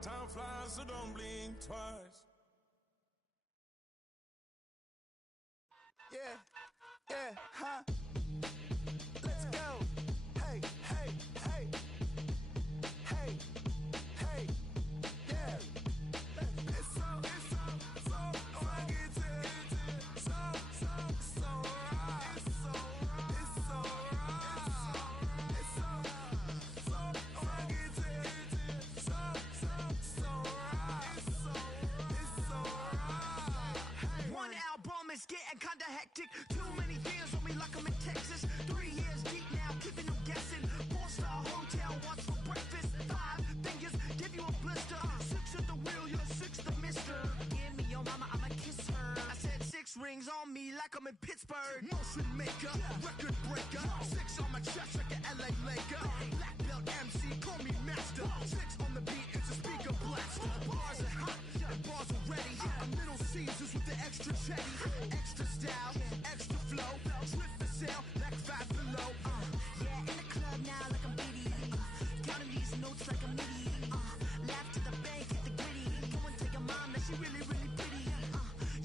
Time flies, so don't blink twice. Yeah, huh? Let's go. Hey, hey, hey. Hey, hey, yeah. It's so fucking so right. It's so right. It's so right. It's so fucking so right. One album is getting kinda hectic. Too many fans on me like I'm in Texas. 3 years deep now, keeping them guessing. 4-star hotel, what's for breakfast? 5 fingers, give you a blister. 6 at the wheel, you're 6 the mister. Give me your mama, I'ma kiss her. I said 6 rings on me like I'm in Pittsburgh. Motion maker, record breaker. 6 on my chest like an LA Laker. Black belt MC, call me master. 6 on the beat, it's a speaker blaster. Bars are hot, and bars are ready. I'm Little Caesars with the extra chetty. Extra style, extra flow. Swift for sale, like 5 below. Yeah, in the club now like I'm BD. Counting these notes like a MIDI. Laugh to the bank, hit the gritty. Go and tell your mom that she really, really pretty.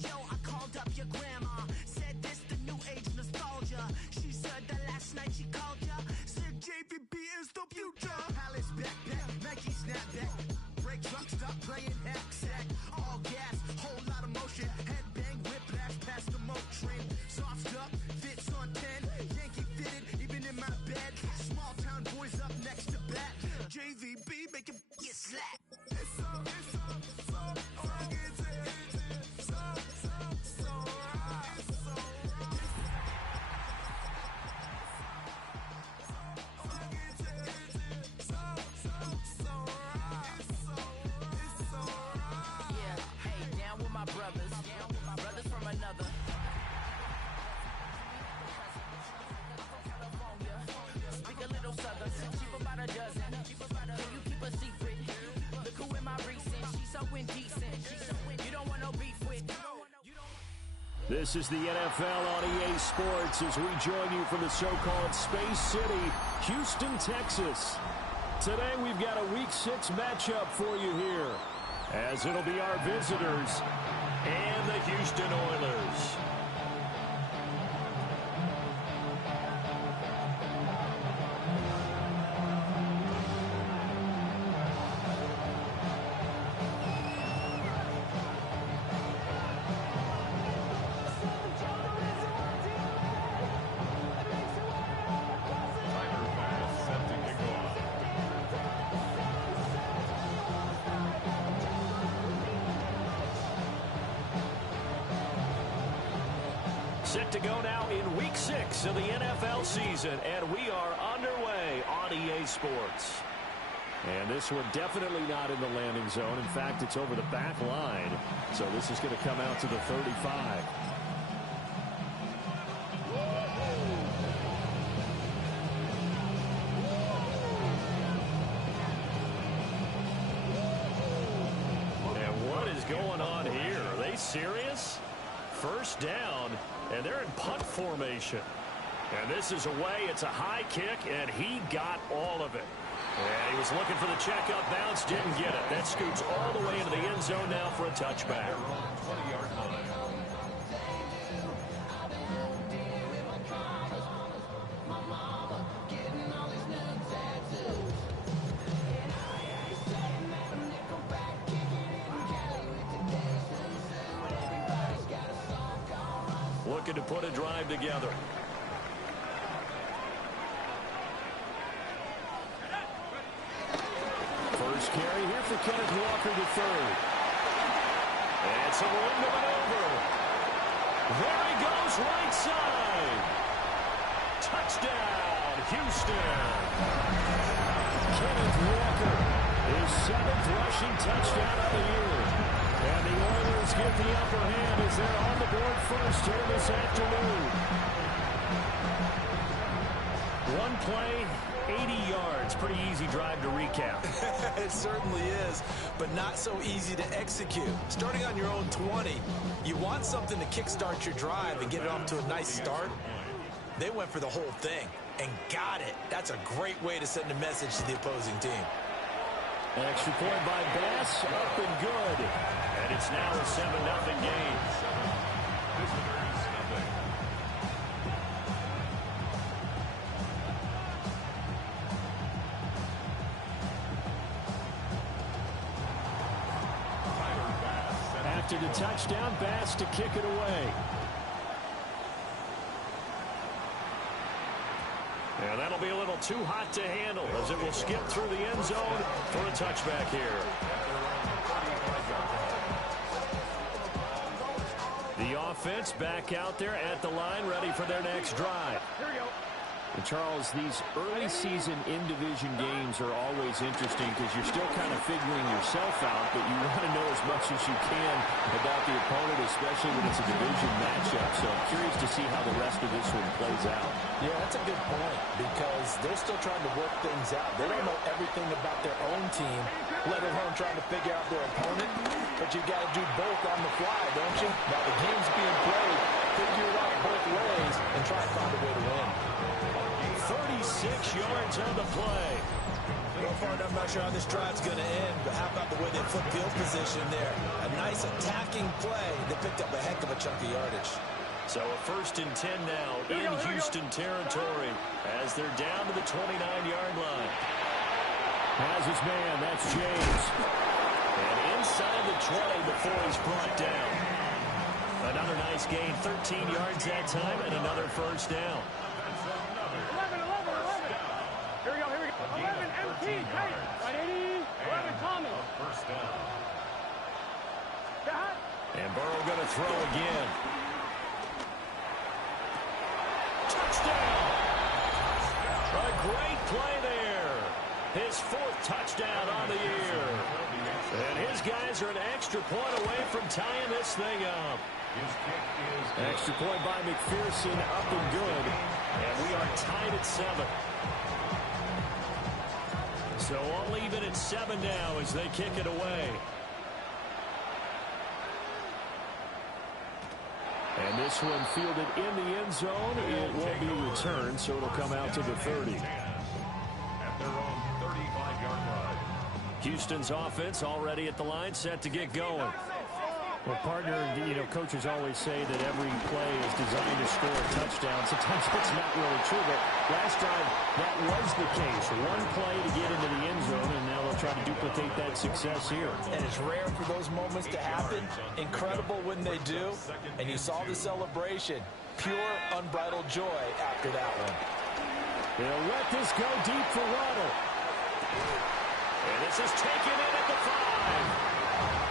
Yo, I called up your grandma. Said this the new age nostalgia. She said that last night she called ya. Said JVB is the future. Palace backpack, Nike snapback. Break truck, stop playing hack sack. All gas, whole lot of motion. Headbang, whiplash, past the moat train. Soft up, fits on 10. Yankee fitted, even in my bed. Small town boys up next to bat. JVB make it get slack. It's so fucking so right. It's so right. Yeah, hey, down with my brothers. Brothers from another. Speak a little southern, cheap about a dozen. Can you keep a secret? Look who in my recent. She's so indecent. You don't want no beef with. This is the NFL on EA Sports as we join you from the so-called Space City, Houston, Texas. Today we've got a Week 6 matchup for you here, as it'll be our visitors and the Houston Oilers. Set to go now in Week 6 of the NFL season, and we are underway on EA Sports. And this one definitely not in the landing zone. In fact, it's over the back line, so this is going to come out to the 35. And what is going on here? Are they serious? First down, and they're in punt formation. And this is away. It's a high kick, and he got all of it. And he was looking for the check-up bounce, didn't get it. That scoots all the way into the end zone now for a touchback. Looking to put a drive together. First carry here for Kenneth Walker the third. And some room to maneuver. There he goes, right side. Touchdown, Houston. Kenneth Walker, his 7th rushing touchdown of the year. And the Oilers get the upper hand as they're on the board first here this afternoon. One play, 80 yards. Pretty easy drive to recap. It certainly is, but not so easy to execute. Starting on your own 20, you want something to kickstart your drive and get it off to a nice start. They went for the whole thing and got it. That's a great way to send a message to the opposing team. Extra point by Bass, up and good. And it's now a 7-0 game. After the touchdown, Bass to kick it away. And that'll be a little too hot to handle as it will skip through the end zone for a touchback here. The offense back out there at the line, ready for their next drive. And Charles, these early season in-division games are always interesting because you're still kind of figuring yourself out, but you want to know as much as you can about the opponent, especially when it's a division matchup. So I'm curious to see how the rest of this one plays out. Yeah, that's a good point because they're still trying to work things out. They don't know everything about their own team, let alone trying to figure out their opponent. But you got to do both on the fly, don't you? While the game's being played, figure it out both ways and try and find a way to win. 36 yards on the play. So far, I'm not sure how this drive's going to end, but how about the way they flip field position there? A nice attacking play. They picked up a heck of a chunk of yardage. So a 1st and 10 now in Houston territory as they're down to the 29-yard line. Has his man, that's James. And inside the 20 before he's brought down. Another nice gain, 13 yards that time, and another 1st down. 11 MT, tight. Right 80, 11 Tommy. First down. And Burrow going to throw again. Touchdown! A great play there. His 4th touchdown on the year. And his guys are an extra point away from tying this thing up. Extra point by McPherson, up and good. And we are tied at 7. So all even at 7 now as they kick it away. And this one fielded in the end zone. It won't be returned, so it'll come out to the 30. At their own 35-yard line. Houston's offense already at the line, set to get going. Well, partner, coaches always say that every play is designed to score a touchdown. Sometimes that's not really true, but last drive, that was the case. One play to get into the end zone, and now they'll try to duplicate that success here. And it's rare for those moments to happen. Incredible when they do. And you saw the celebration. Pure, unbridled joy after that one. They'll let this go deep for Waddle. And this is taken in at the 5.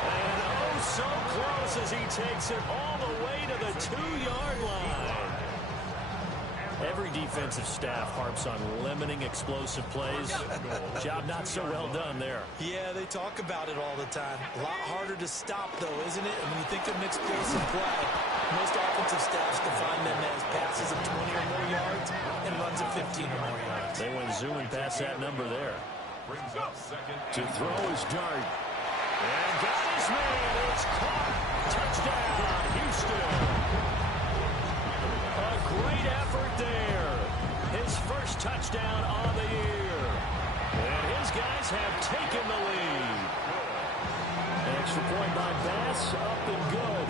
And oh, so close as he takes it all the way to the 2-yard line. Every defensive staff harps on limiting explosive plays. Job not so well done there. Yeah, they talk about it all the time. A lot harder to stop, though, isn't it? And when you think of an explosive play, most offensive staffs define them as passes of 20 or more yards and runs of 15 or more yards. They went zooming past that number there. Brings up 2nd. To throw is Dart. And got his man. It's caught. Touchdown, Houston. A great effort there. His 1st touchdown on the year. And his guys have taken the lead. Extra point by Bass, up and good.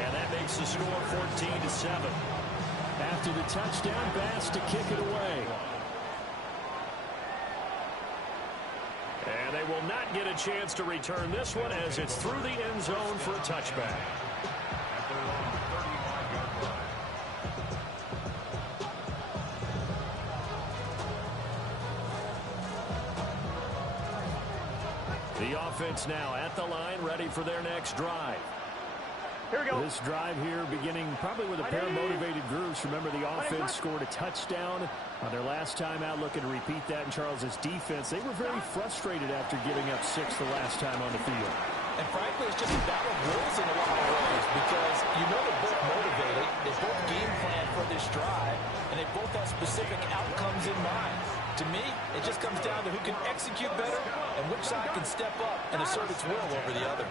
And that makes the score 14-7. After the touchdown, Bass to kick it away. And they will not get a chance to return this one as it's through the end zone for a touchback. At their own 35-yard line. The offense now at the line, ready for their next drive. Here we go. This drive here beginning probably with a pair of motivated groups. Remember, the offense scored a touchdown on their last time out, looking to repeat that in Charles's defense. They were very frustrated after giving up 6 the last time on the field. And frankly, it's just a battle of wills in a lot of ways because they're both motivated. They both game plan for this drive, and they both have specific outcomes in mind. To me, it just comes down to who can execute better and which side can step up and assert its will over the other.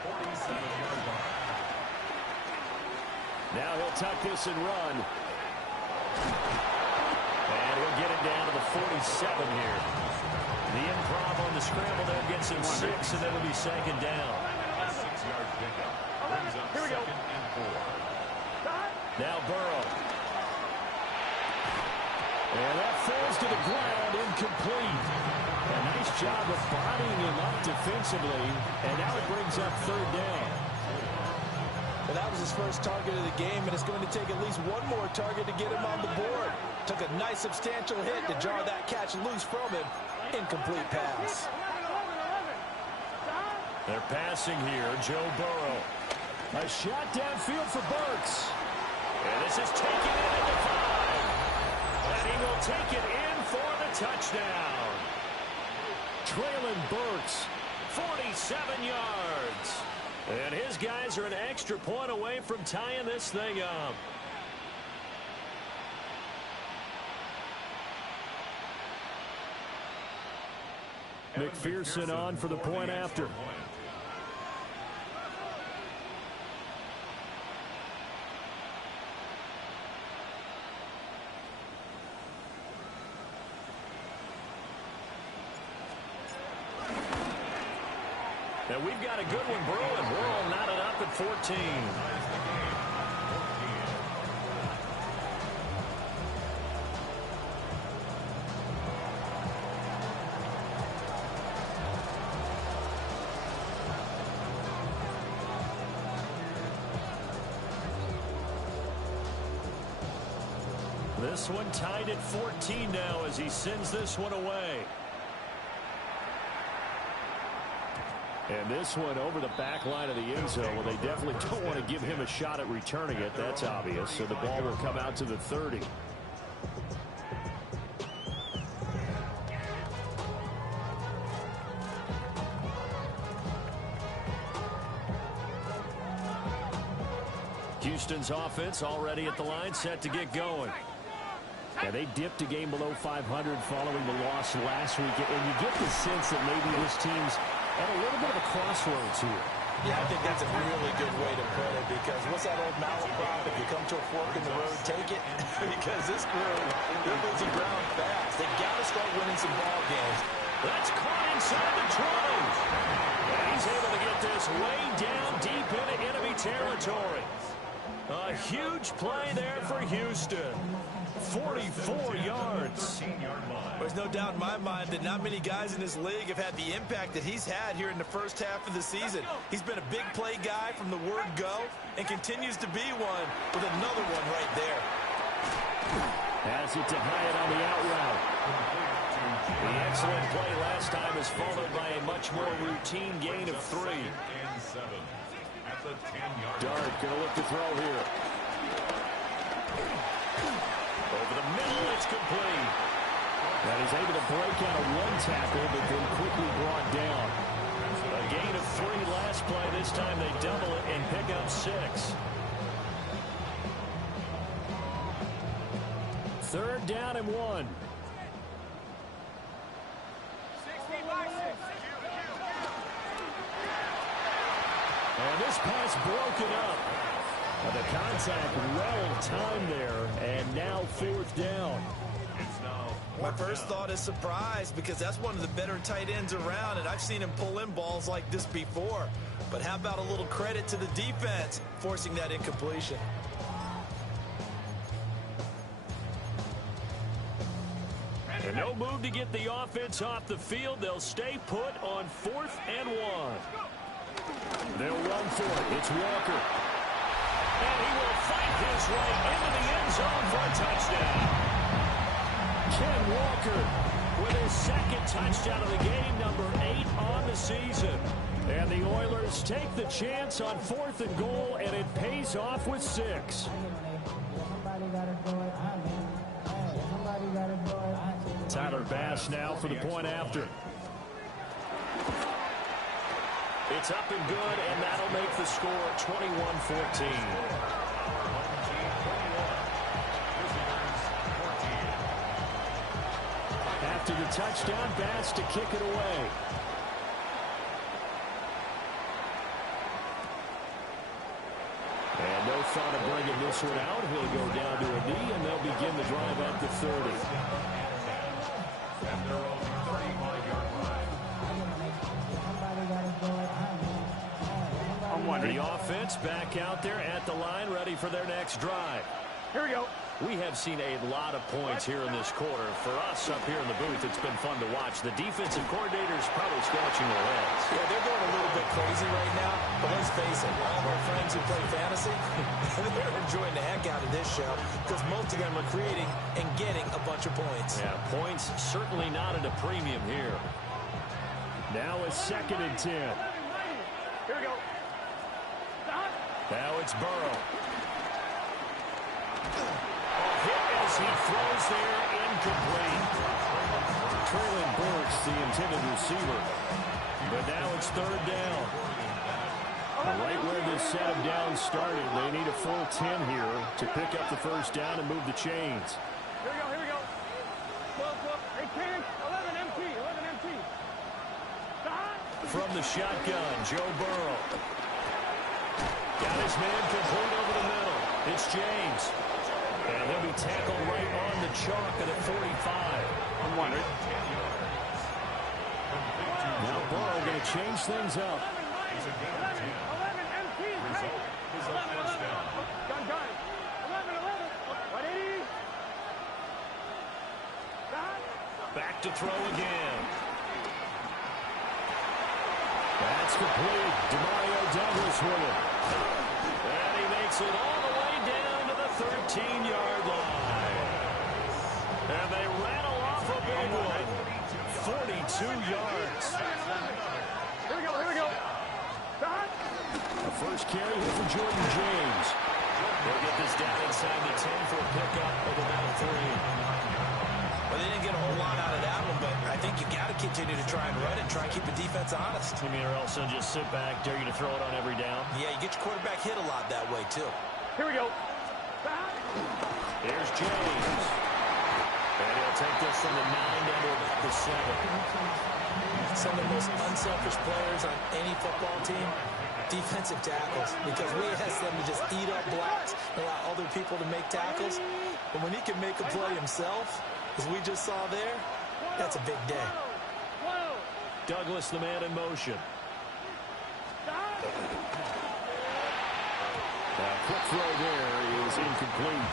Now he'll tuck this and run. And he'll get it down to the 47 here. The improv on the the scramble there gets him 6, and then it'll be second down. 6-yard pickup. Brings up Here we go. 2nd and 4. Now Burrow. And that falls to the ground, incomplete. A nice job of bodying him up defensively, and now it brings up 3rd down. Well, that was his first target of the game, and it's going to take at least one more target to get him on the board. Took a nice substantial hit to jar that catch loose from him. Incomplete pass. They're passing here, Joe Burrow. A shot downfield for Burks. And this is taken in at the 5. And he will take it in for the touchdown. Traylon Burks, 47 yards. And his guys are an extra point away from tying this thing up. McPherson on for the point after. And we've got a good one brewing. We're all knotted up at 14. This one tied at 14 now as he sends this one away. And this one over the back line of the end zone. Well, they definitely don't want to give him a shot at returning it. That's obvious. So the ball will come out to the 30. Houston's offense already at the line, set to get going. Yeah, they dipped a game below 500 following the loss last week. And you get the sense that maybe this team's at a little bit of a crossroads here. Yeah, I think that's a really good way to put it, because what's that old malaprop? If you come to a fork in the road, take it. Because this crew, they're losing ground fast. They got to start winning some ball games. That's caught inside the 20. And he's able to get this way down deep into enemy territory. A huge play there for Houston. 44 yards. There's no doubt in my mind that not many guys in this league have had the impact that he's had here in the first half of the season. He's been a big play guy from the word go and continues to be one with another one right there. Has it to Hyatt on the out route. The excellent play last time is followed by a much more routine gain of 3. Dart going to look to throw here. Over the middle, it's complete. And he's able to break out of one tackle, but then quickly brought down. A gain of 3 last play. This time they double it and pick up 6. 3rd down and 1. And this pass broken up. And the contact well timed there, and now 4th down. My first thought is surprise, because that's one of the better tight ends around, and I've seen him pull in balls like this before. But how about a little credit to the defense forcing that incompletion? And no move to get the offense off the field. They'll stay put on 4th and 1. They'll run for it. It's Walker. And he will fight his way into the end zone for a touchdown. Ken Walker with his 2nd touchdown of the game, number 8 on the season. And the Oilers take the chance on 4th and goal, and it pays off with 6. Tyler Bass now for the point after. It's up and good, and that'll make the score 21-14. After the touchdown, Bass to kick it away. And no thought of bringing this one out. He'll go down to a knee, and they'll begin the drive at the 30. At their own 35-yard line. The offense back out there at the line, ready for their next drive. Here we go. We have seen a lot of points here in this quarter. For us up here in the booth, it's been fun to watch. The defensive coordinators probably scratching their heads. Yeah, they're going a little bit crazy right now, but let's face it, all of our friends who play fantasy, they're enjoying the heck out of this show because most of them are creating and getting a bunch of points. Yeah, points certainly not at a premium here. Now a 2nd and 10. Here we go. Stop. Now it's Burrow. Hit as he throws there, incomplete. Traylon Burks, the intended receiver. But now it's 3rd down. Right where this set of downs started, they need a full 10 here to pick up the 1st down and move the chains. Here we go, here we go. 12, 18, 11 MT, 11 MT. Stop. From the shotgun, Joe Burrow. Got his man complete over the middle. It's James. And he'll be tackled right on the chalk at 45. I'm wondering. Now Burrow going to change things up. 11 MT. 11. Gun. 11. 180. Stop. Back to throw again. That's complete. Demario Douglas with it. And he makes it all the way down to the 13-yard line. And they rattle off a big one. 42 yards. Here we go. Stop. The first carry here for Jordan James. They'll get this down inside the 10 for a pickup of about 3. Well, they didn't get a whole lot out of that one, but I think you got to continue to try and run it and try and keep the defense honest. You mean or else they'll just sit back, dare you to throw it on every down? Yeah, you get your quarterback hit a lot that way, too. Here we go. Stop. Here's James. And he'll take this from the 9 down to about the 7. Some of the most unselfish players on any football team, defensive tackles, because we ask them to just eat up blocks and allow other people to make tackles. But when he can make a play himself, as we just saw there, that's a big day. Douglas, the man in motion. Quick throw there is incomplete.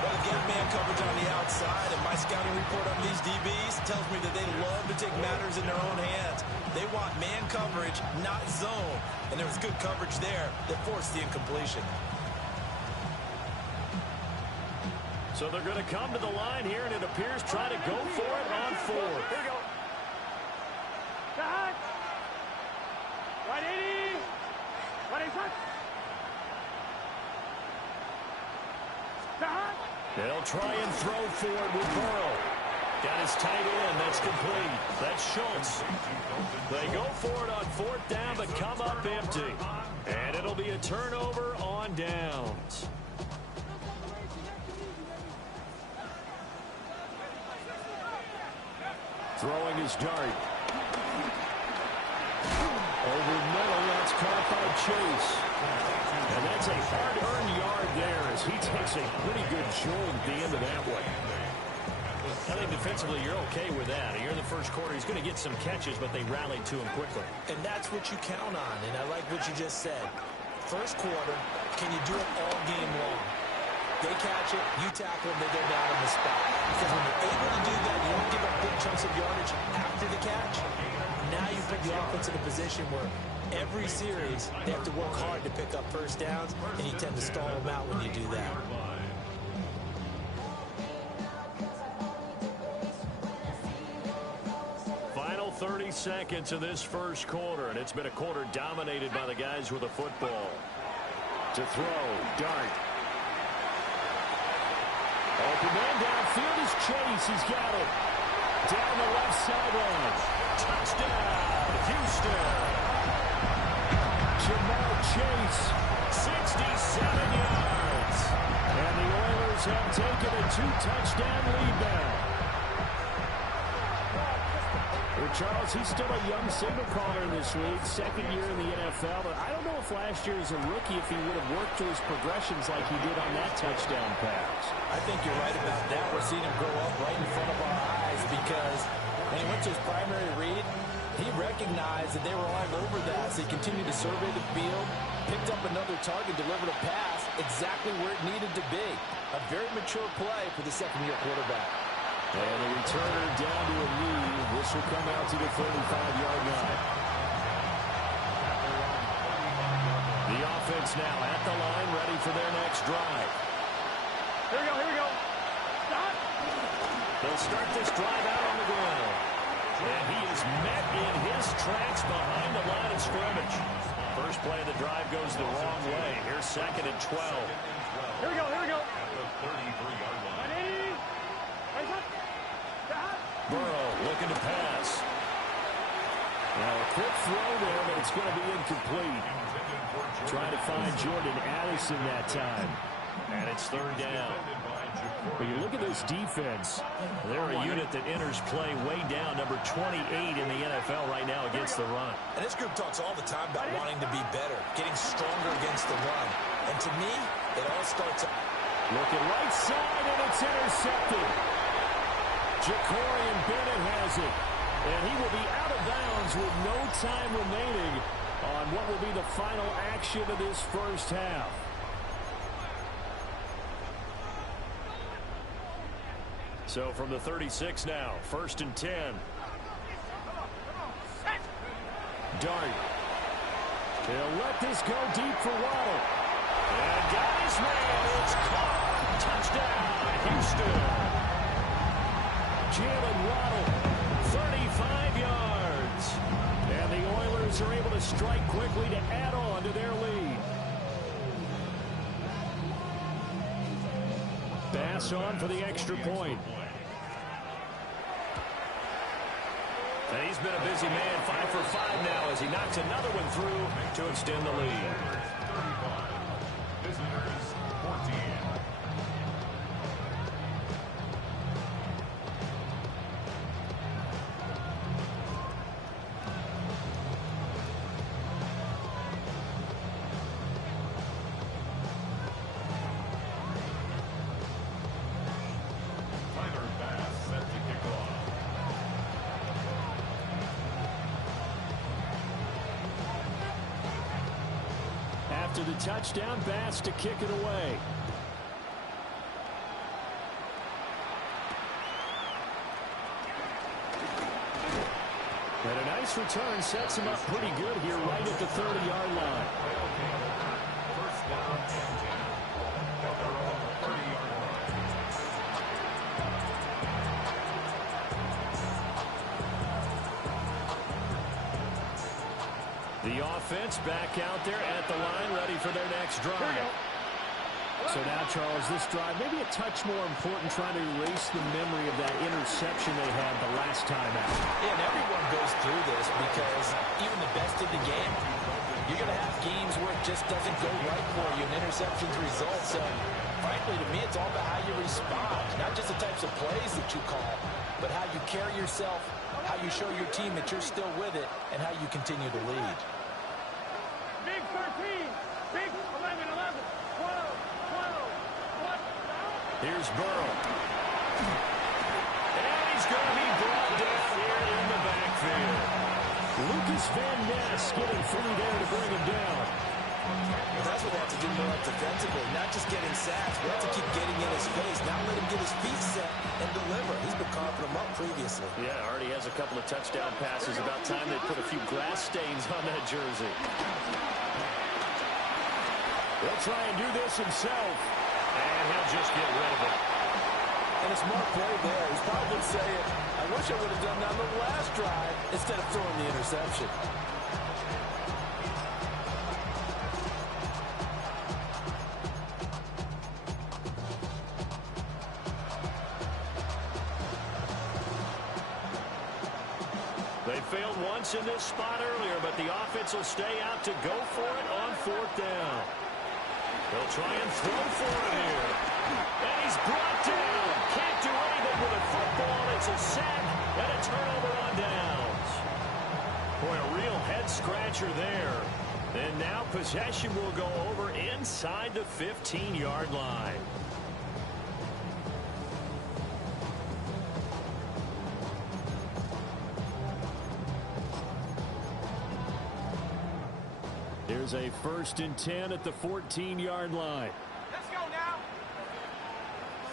Well, again, man coverage on the outside, and my scouting report on these DBs tells me that they love to take matters in their own hands. They want man coverage, not zone. And there was good coverage there that forced the incompletion. So they're going to come to the line here, and it appears try to go for it on 4. Here we go. Stop. 180. 180. Stop. They'll try and throw for it with Burrow. Got his tight end. That's complete. That's Schultz. They go for it on 4th down, but come up empty. And it'll be a turnover on downs. Throwing his dart. Over middle, that's caught by Chase. And that's a hard-earned yard there as he takes a pretty good jolt at the end of that one. I think defensively you're okay with that. Here in the first quarter, he's going to get some catches, but they rallied to him quickly. And that's what you count on, and I like what you just said. First quarter, can you do it all game long? They catch it, you tackle them, they go down on the spot. Because when you're able to do that, you don't give up big chunks of yardage after the catch. Now you put the offense in a position where every series they have to work hard to pick up first downs, and you tend to stall them out when you do that. Final 30 seconds of this first quarter, and it's been a quarter dominated by the guys with the football. To throw, dart. Open man downfield is Chase. He's got it. Down the left sideline. Touchdown, Houston. Jamar Chase. 67 yards. And the Oilers have taken a 2-touchdown lead now. Well, Charles, he's still a young signal caller in this league, 2nd year in the NFL. But I don't know if last year as a rookie, if he would have worked to his progressions like he did on that touchdown pass. I think you're right about that. We're seeing him grow up right in front of our eyes because when he went to his primary read, he recognized realized that they were all over that as they continued to survey the field, picked up another target, delivered a pass exactly where it needed to be. A very mature play for the second-year quarterback. And the returner down to a knee. This will come out to the 35-yard line. The offense now at the line, ready for their next drive. Here we go, here we go. Stop. They'll start this drive out on the ground. And he is met in his tracks behind the line of scrimmage. First play of the drive goes the wrong way. Here's 2nd and 12. Here we go, here we go. At the 33-yard line. Ready? Raise up. Stop. Burrow looking to pass. Now a quick throw there, but it's going to be incomplete. Trying to find Jordan Addison that time. And it's 3rd down. But you look at this defense. They're a unit that enters play way down, number 28 in the NFL right now against the run. And this group talks all the time about wanting to be better, getting stronger against the run. And to me, it all starts up. Looking right side, and it's intercepted. Jacorian Bennett has it. And he will be out of bounds with no time remaining on what will be the final action of this first half. So from the 36 now, 1st and 10. Dart. He'll let this go deep for Waddle. And got his man. It's caught. Touchdown, Houston. Jalen Waddle, 35 yards. And the Oilers are able to strike quickly to add on to their lead. Bass on for the extra point. And he's been a busy man, 5 for 5 now as he knocks another one through to extend the lead. 35. Visitors 14. Tyler Bass set to kick off. After the touchdown, Bass to kick it away. And a nice return sets him up pretty good here right at the 30-yard line. First down and 10. At their own 30-yard line. The offense back out there at the line, ready for their next drive. So now, Charles, this drive maybe a touch more important, trying to erase the memory of that interception they had the last time out. Yeah, and everyone goes through this because even the best in the game, you're going to have games where it just doesn't go right for you and interceptions result. So, frankly, to me, it's all about how you respond, not just the types of plays that you call, but how you carry yourself, how you show your team that you're still with it, and how you continue to lead. Big 13. Big 11, 11. 12, 12. What? Here's Burrow. And he's going to be brought down here in the backfield. Lucas Van Ness getting free there to bring him down. Well, that's what they have to do more defensively, not just getting sacks, but have to keep getting in his face, not let him get his feet set and deliver. He's been coughing him up previously. Yeah, already has a couple of touchdown passes. About time they put a few grass stains on that jersey. He'll try and do this himself. And he'll just get rid of it. And a smart play there. He's probably saying, I wish I would have done that on the last drive instead of throwing the interception. They failed once in this spot earlier, but the offense will stay out to go for it on 4th down. They'll try and throw for it here. And he's brought down. Can't do anything with a football. It's a sack and a turnover on downs. Boy, a real head-scratcher there. And now possession will go over inside the 15-yard line. Here's a 1st and 10 at the 14-yard line. Let's go now.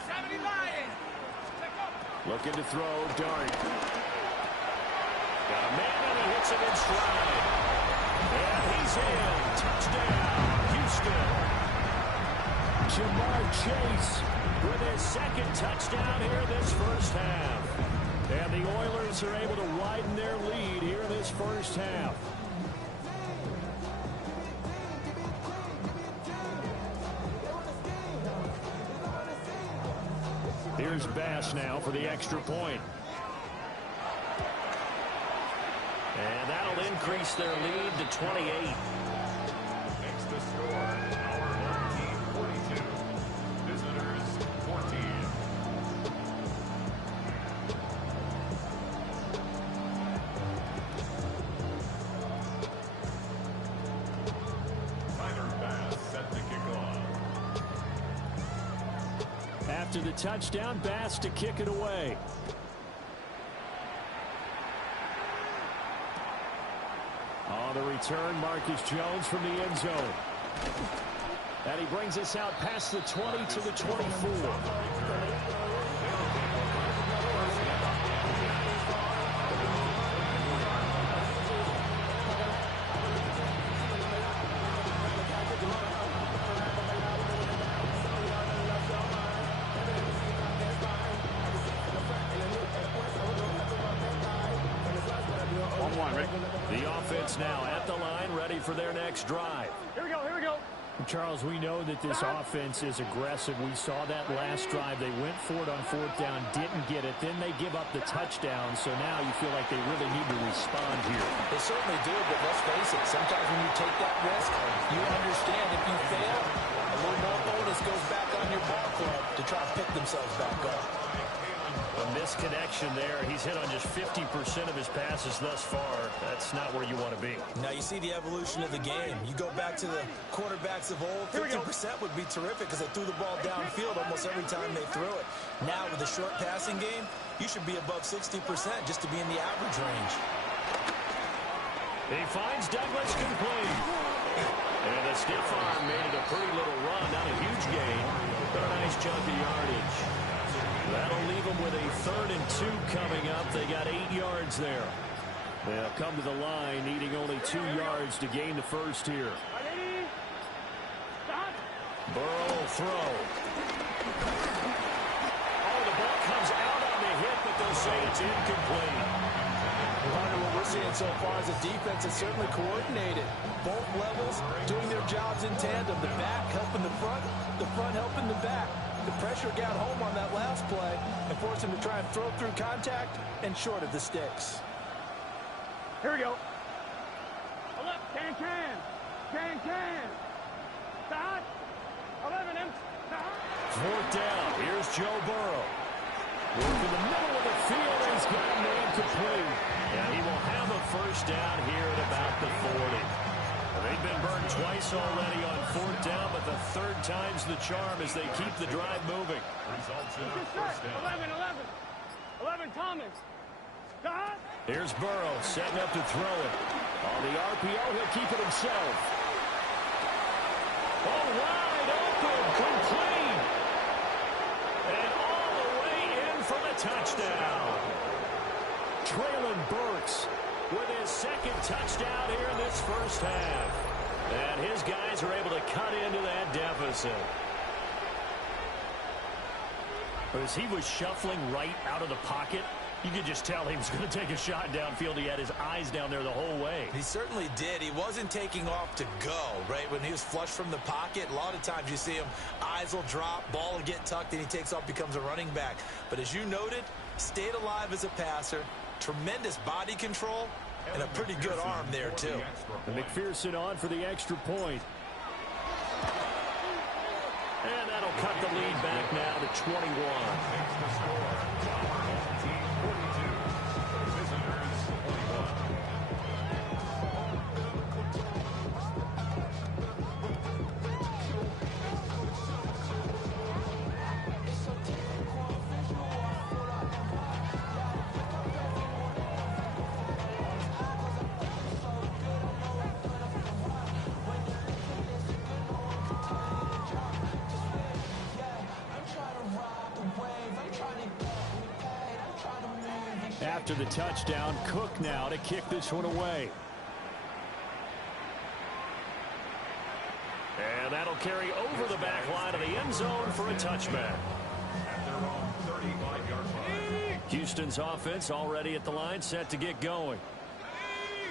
70 Lions. Looking to throw, Dart. Got a man and he hits him in stride. And he's in. Touchdown, Houston. Jamar Chase With his 2nd touchdown here this first half. And the Oilers are able to widen their lead here in this first half. Here's Bass now for the extra point. And that'll increase their lead to 28. Next to score, our home team 42. Visitors 14. Tyler Bass set to kick off. after the touchdown. Bass to kick it away. On the return, Marcus Jones from the end zone. And he brings us out past the 20 to the 24. The offense now at the line, ready for their next drive. Here we go, here we go. Charles, we know that this offense is aggressive. We saw that last drive. They went for it on 4th down, didn't get it. Then they give up the touchdown. So now you feel like they really need to respond here. They certainly do, but let's face it. Sometimes when you take that risk, you understand if you fail, a little more bonus goes back on your ball club to try to pick themselves back up. A misconnection there. He's hit on just 50% of his passes thus far. That's not where you want to be. Now you see the evolution of the game. You go back to the quarterbacks of old, 50% would be terrific because they threw the ball downfield almost every time they threw it. Now with the short passing game, you should be above 60% just to be in the average range. He finds Douglas complete. And the stiff arm made it a pretty little run. Not a huge gain, but a nice chunk of yardage. That'll leave them with a 3rd and 2 coming up. They got 8 yards there. They'll come to the line, needing only 2 yards to gain the first here. Burrow will throw. Oh, the ball comes out on the hit, but they'll say it's incomplete. What we're seeing so far is a defense that's certainly coordinated. Both levels doing their jobs in tandem. The back helping the front helping the back. The pressure got home on that last play and forced him to try and throw through contact and short of the sticks. Here we go. Can. Stop. 11 M. 4th down. Here's Joe Burrow. Working the middle of the field. He's got a man complete. And he will have a first down here at about the 40. They've been burned twice already on 4th down, but the 3rd time's the charm as they keep the drive moving. Results in a first down. 11 Thomas. Stop. Here's Burrow setting up to throw it. On the RPO, he'll keep it himself. Oh, wide open, complete. And all the way in for the touchdown. Traylon Burks with his 2nd touchdown here in this first half. And his guys are able to cut into that deficit. As he was shuffling right out of the pocket, you could just tell he was going to take a shot downfield. He had his eyes down there the whole way. He certainly did. He wasn't taking off to go, right? When he was flush from the pocket, a lot of times you see him, eyes will drop, ball will get tucked, and he takes off, becomes a running back. But as you noted, stayed alive as a passer, tremendous body control, and a pretty good arm there, too. And McPherson on for the extra point. And that'll cut the lead back now to 21. Next to score, our home team 42. Visitors 21. After the touchdown, Cook now to kick this one away. And that'll carry over the back line of the end zone for a touchback. At their own 35-yard line. Houston's offense already at the line, set to get going.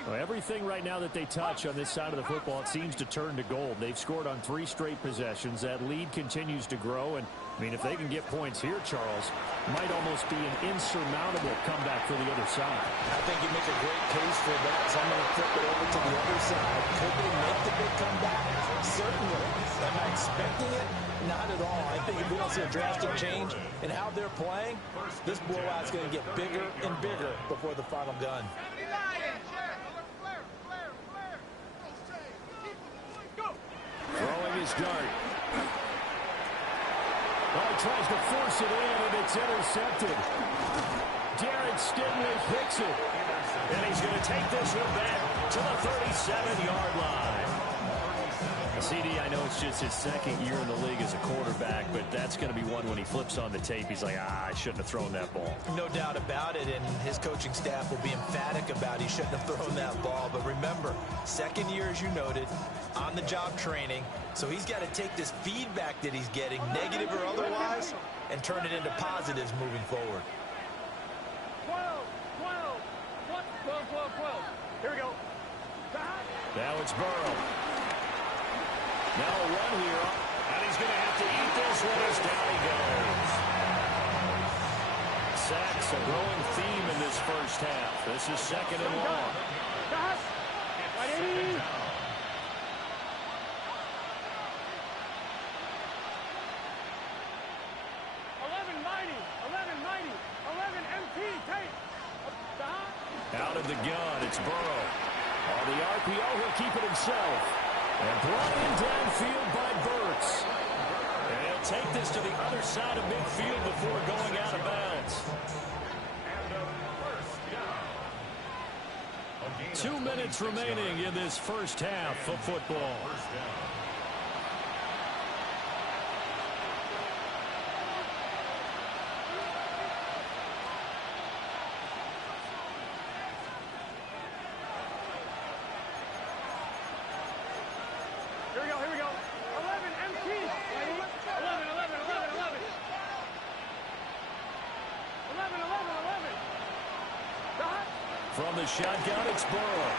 Well, everything right now that they touch on this side of the football, it seems to turn to gold. They've scored on 3 straight possessions. That lead continues to grow. And, I mean, if they can get points here, Charles, might almost be an insurmountable comeback for the other side. I think you make a great case for that. So I'm going to flip it over to the other side. Could they make the big comeback? Certainly. Am I expecting it? Not at all. I think if we don't see a drastic change in how they're playing, this blowout's going to get bigger and bigger before the final gun. Throwing his dart. Oh, he tries to force it in, and it's intercepted. Jared Stingley picks it. And he's going to take this one back to the 37-yard line. CD, I know it's just his second year in the league as a quarterback, but that's going to be one when he flips on the tape. He's like, I shouldn't have thrown that ball. No doubt about it, and his coaching staff will be emphatic about he shouldn't have thrown that ball. But remember, second year, as you noted, on-the-job training, so he's got to take this feedback that he's getting, negative or otherwise, and turn it into positives moving forward. 12. Here we go. Now it's Burrow. Now a run here, and he's going to have to eat this one as down he goes. Sacks, a growing theme in this first half. This is second and long. Right, 11 MT, take. Out of the gun, it's Burrow. On the RPO, he'll keep it himself. And brought in downfield by Burks. And he'll take this to the other side of midfield before going out of bounds. 2 minutes remaining in this first half of football. Here we go. 11 MT. 11. From the shotgun, it's Burrow.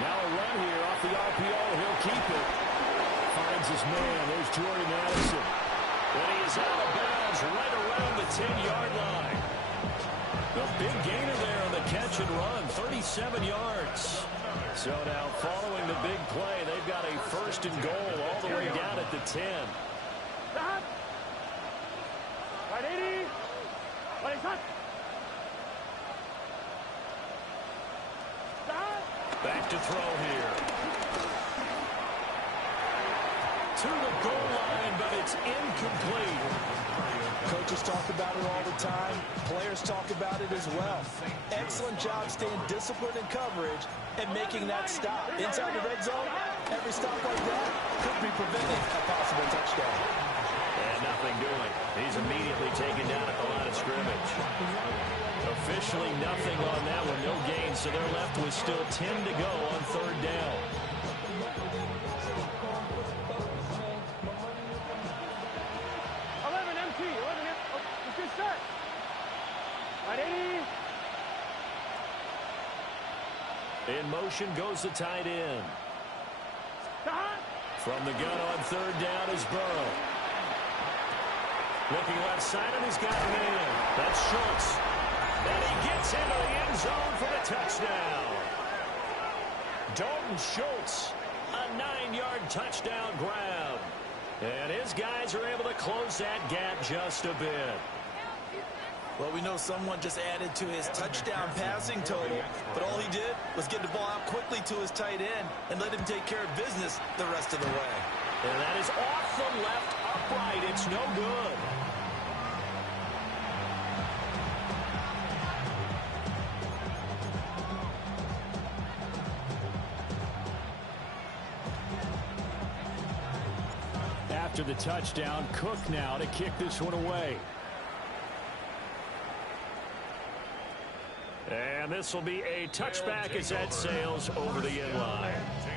Now a run here off the RPO. He'll keep it. Finds his man. There's Jordan Addison. But he is out of bounds right around the 10-yard line. The big gainer there on the catch and run, 37 yards. So now following the big play, they've got a first and goal all the way down at the 10. Stop. Right, 80. Right, cut. Stop. Back to throw here. To the goal line, but it's incomplete. Coaches talk about it all the time. Players talk about it as well. Excellent job staying disciplined in coverage and making that stop. Inside the red zone, every stop like that could be preventing a possible touchdown. And nothing doing. He's immediately taken down at the line of scrimmage. Officially nothing on that one. No gain, so they're left with still 10 to go on third down. In motion goes the tight end. From the gun on third down is Burrow. Looking left side, and he's got a man. That's Schultz. And he gets into the end zone for the touchdown. Dalton Schultz, a 9-yard touchdown grab. And his guys are able to close that gap just a bit. Well, we know someone just added to his touchdown passing total, but all he did was get the ball out quickly to his tight end and let him take care of business the rest of the way. And that is off the left upright. It's no good. After the touchdown, Cook now to kick this one away. And And this will be a touchback as that sails over the end line. 10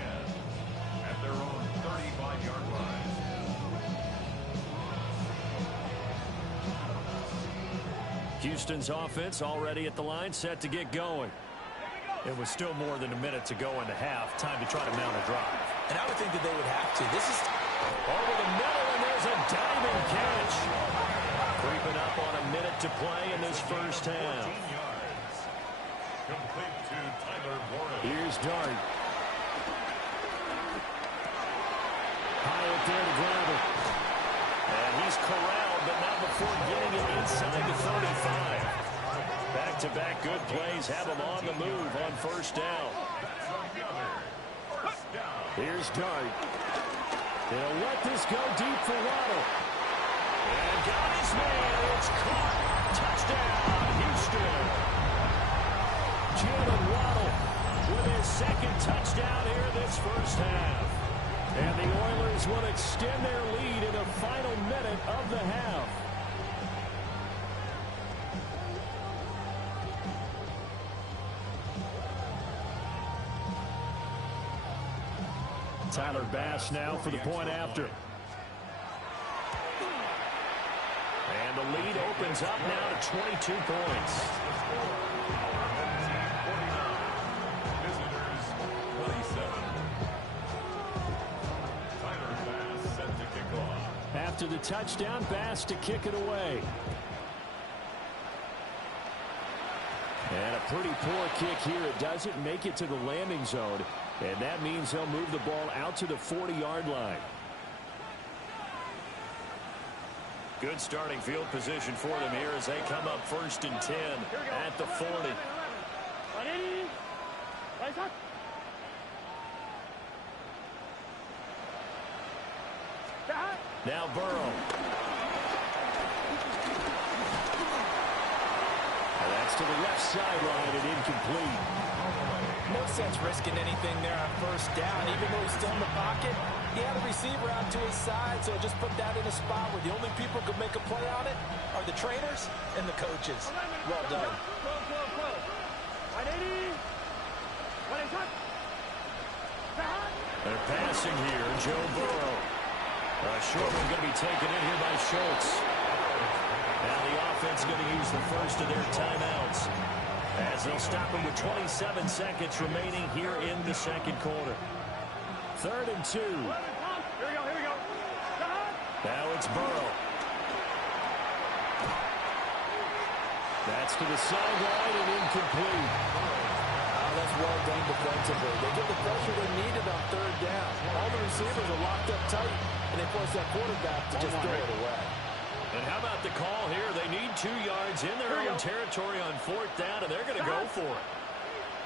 at their own 35-yard line. Houston's offense already at the line, set to get going. It was still more than a minute to go in the half. Time to try to mount a drive. And I would think that they would have to. This is over the middle, and there's a diving catch. Creeping up on a minute to play in this first half. 14 yards. Complete to Tyler Warren. Here's Dart. Hyatt there to grab it. And he's corralled, but not before getting it inside the 35. Back-to-back good plays have him on the move on first down. Here's Dart. They'll let this go deep for Waddle. And got his man. It's caught. Touchdown, Houston. Jalen Waddle with his second touchdown here this first half. And the Oilers will extend their lead in the final minute of the half. Tyler Bass now for the point after. And the lead opens up now to 22 points. Visitors 27. Tyler Bass set to kick off. After the touchdown, Bass to kick it away. And a pretty poor kick here. It doesn't make it to the landing zone. And that means they'll move the ball out to the 40-yard line. Good starting field position for them here as they come up 1st and 10 at the 40. Now Burrow. And that's to the left sideline and incomplete. no sense risking anything there on first down. Even though he's still in the pocket, he had a receiver out to his side, so just put that in a spot where the only people who could make a play on it are the trainers and the coaches. Well done. They're passing here. Joe Burrow. Short one going to be taken in here by Schultz. Now the offense going to use the first of their timeouts as they'll stop him with 27 seconds remaining here in the second quarter. 3rd and 2. Here we go. Now it's Burrow. That's to the sideline and incomplete. Oh, that's well done defensively. They get the pressure they needed on 3rd down. All the receivers are locked up tight, and they force that quarterback to just throw it away. And how about the call here? They need 2 yards in their own territory on 4th down, and they're going to go for it.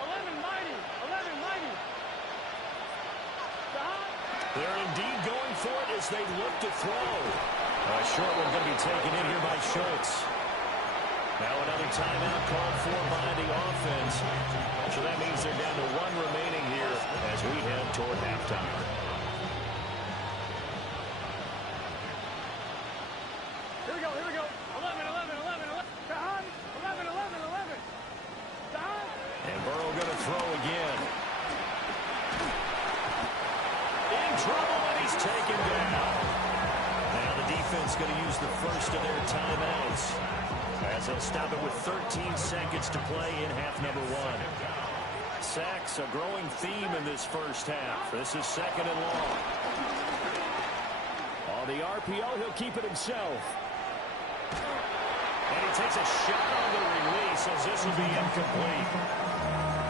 11 mighty. They're indeed going for it as they look to throw. A short one going to be taken in here by Schultz. Now another timeout called for by the offense. So that means they're down to 1 remaining here as we head toward halftime. Here we go. 11. Kahan, 11. Kahan. And Burrow going to throw again. In trouble, and he's taken down. Now the defense going to use the first of their timeouts as they'll stop it with 13 seconds to play in half number 1. Sacks, a growing theme in this first half. This is 2nd and long. On the RPO, he'll keep it himself. And he takes a shot on the release as this will be incomplete.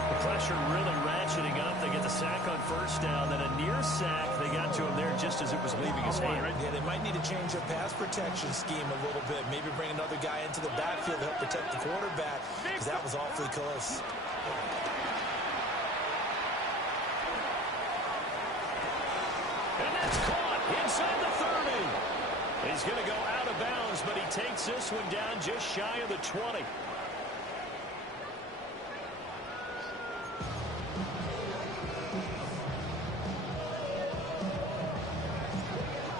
The pressure really ratcheting up. They get the sack on 1st down, then a near sack. They got to him there just as it was leaving his hand. Yeah, they might need to change their pass protection scheme a little bit. Maybe bring another guy into the backfield to help protect the quarterback, because that was awfully close. And that's caught inside the 30. He's going to go out of bounds, but he takes this one down just shy of the 20.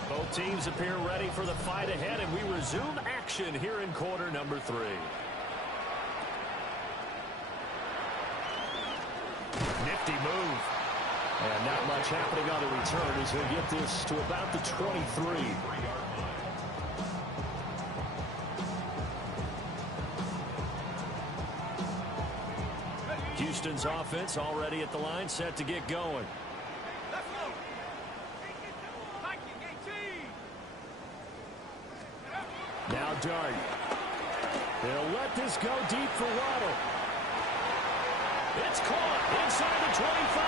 Both teams appear ready for the fight ahead, and we resume action here in quarter number 3. nifty move. And not much happening on the return as he'll get this to about the 23. Houston's offense already at the line, set to get going. Let's go. Now Dart. They'll let this go deep for Waddle. It's caught inside the 25.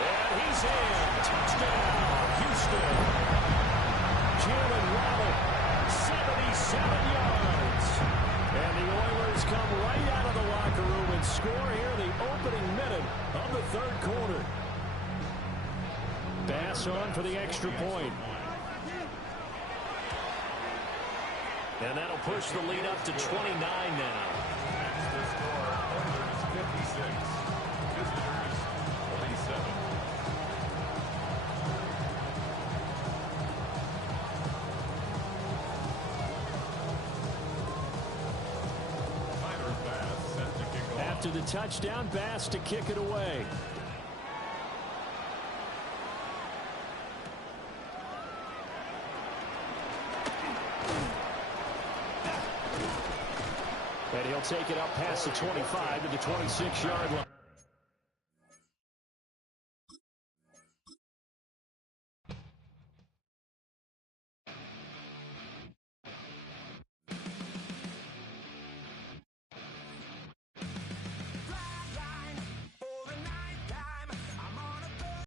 And he's in. Touchdown, Houston. Jalen Waddle, 77 yards. And the Oilers come right out of the locker room and score here in the opening minute of the third quarter. Bass on for the extra point. And that'll push the lead up to 29 now. That's the score. Oilers 56. Visitors 47. Tyler Bass set to kick off. After the touchdown, Bass to kick it away. And he'll take it up past the 25 to the 26-yard line.